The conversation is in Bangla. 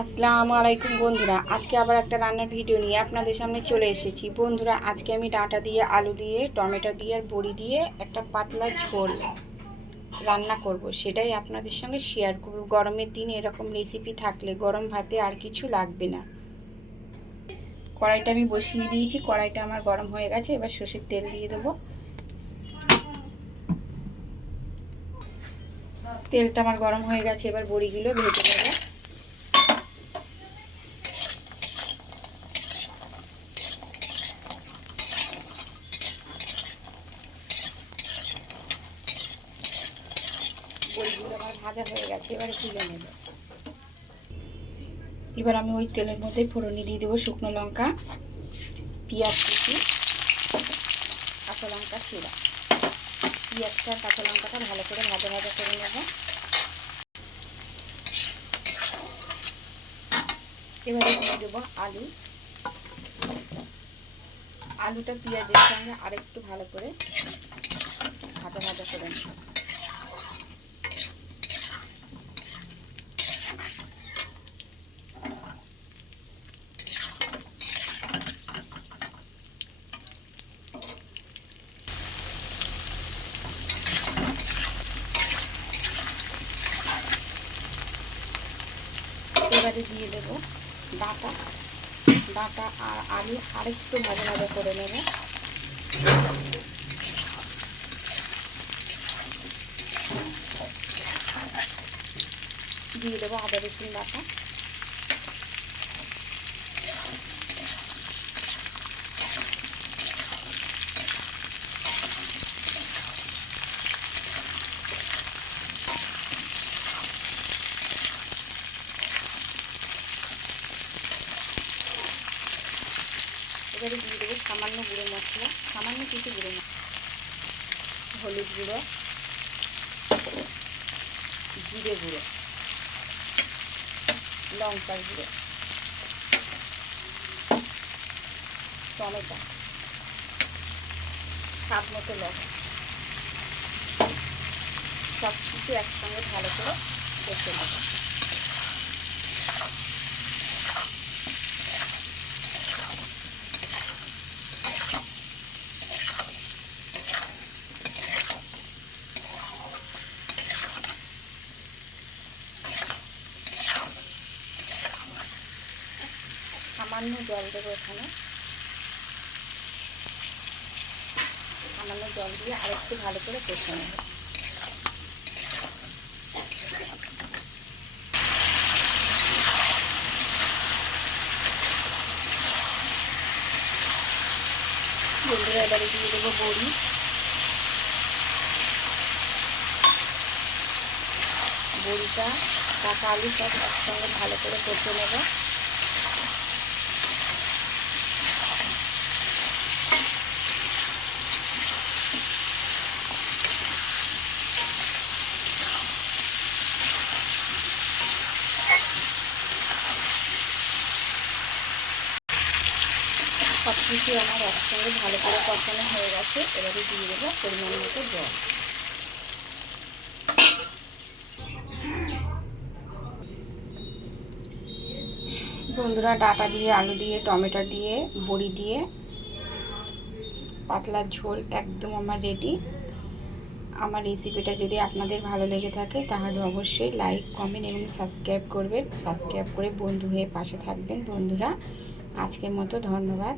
আসসালামু আলাইকুম বন্ধুরা, আজকে আবার একটা রান্নার ভিডিও নিয়ে আপনাদের সামনে চলে এসেছি। বন্ধুরা, আজকে আমি ডাঁটা দিয়ে, আলু দিয়ে, টমেটো দিয়ে আর বড়ি দিয়ে একটা পাতলা ঝোল রান্না করব, সেটাই আপনাদের সঙ্গে শেয়ার করব। গরমের দিনে এরকম রেসিপি থাকলে গরম ভাতে আর কিছু লাগবে না। কড়াইটা আমি বসিয়ে দিয়েছি, কড়াইটা আমার গরম হয়ে গেছে। এবার সর্ষের তেল দিয়ে দেবো। তেলটা আমার গরম হয়ে গেছে, এবার বড়িগুলো ভেজে নেব। বড়িগুলো আমার ভাজা হয়ে গেছে, এবারে তুলে নেব। এবার আমি ওই তেলের মধ্যে ফোড়নি দিয়ে দেবো শুকনো লঙ্কা, পেঁয়াজ কুচি, কাঁচা লঙ্কা চিরা। পেঁয়াজটা কাঁচা লঙ্কাটা ভালো করে ভাজা ভাজা করে নেব। এবারে দিয়ে দেবো আলু। আলুটা পেঁয়াজের সঙ্গে আরেকটু ভালো করে ভাজা ভাজা করে নেব। এবারে দিয়ে দেবো ডাঁটা। ডাঁটা আর আলু আরেকটু ভাজা ভাজা করে নেব। দিয়ে দেবো আদা রসুন বাটা। এবারে দিয়ে দেবো সামান্য গুঁড়ো মশলা, সামান্য কিছু গুঁড়ো মশলা, হলুদ গুঁড়ো, জিরে গুঁড়ো, লঙ্কার গুঁড়ো, টমেটো, স্বাদ মতো লবণ, সব কিছু একসঙ্গে ভালো করে কষে নেব। সামান্য জল দেবো এখানে। সামান্য জল দিয়ে আরেকটু ভালো করে কষে নেব। বন্ধুরা, এবারে দিয়ে দেবো বড়ি। বড়িটা কাঁচা আলু সব একসঙ্গে ভালো করে কষে নেব। সব কিছু আমার একসঙ্গে ভালো করে কষানো হয়ে গেছে। এবারে দিয়ে দেবো পরিমাণ মতো জল। বন্ধুরা, ডাঁটা দিয়ে, আলু দিয়ে, টমেটো দিয়ে, বড়ি দিয়ে পাতলা ঝোল একদম আমার রেডি। আমার রেসিপিটা যদি আপনাদের ভালো লেগে থাকে তাহলে অবশ্যই লাইক, কমেন্ট এবং সাবস্ক্রাইব করবেন। সাবস্ক্রাইব করে বন্ধু হয়ে পাশে থাকবেন। বন্ধুরা, আজকের মতো ধন্যবাদ।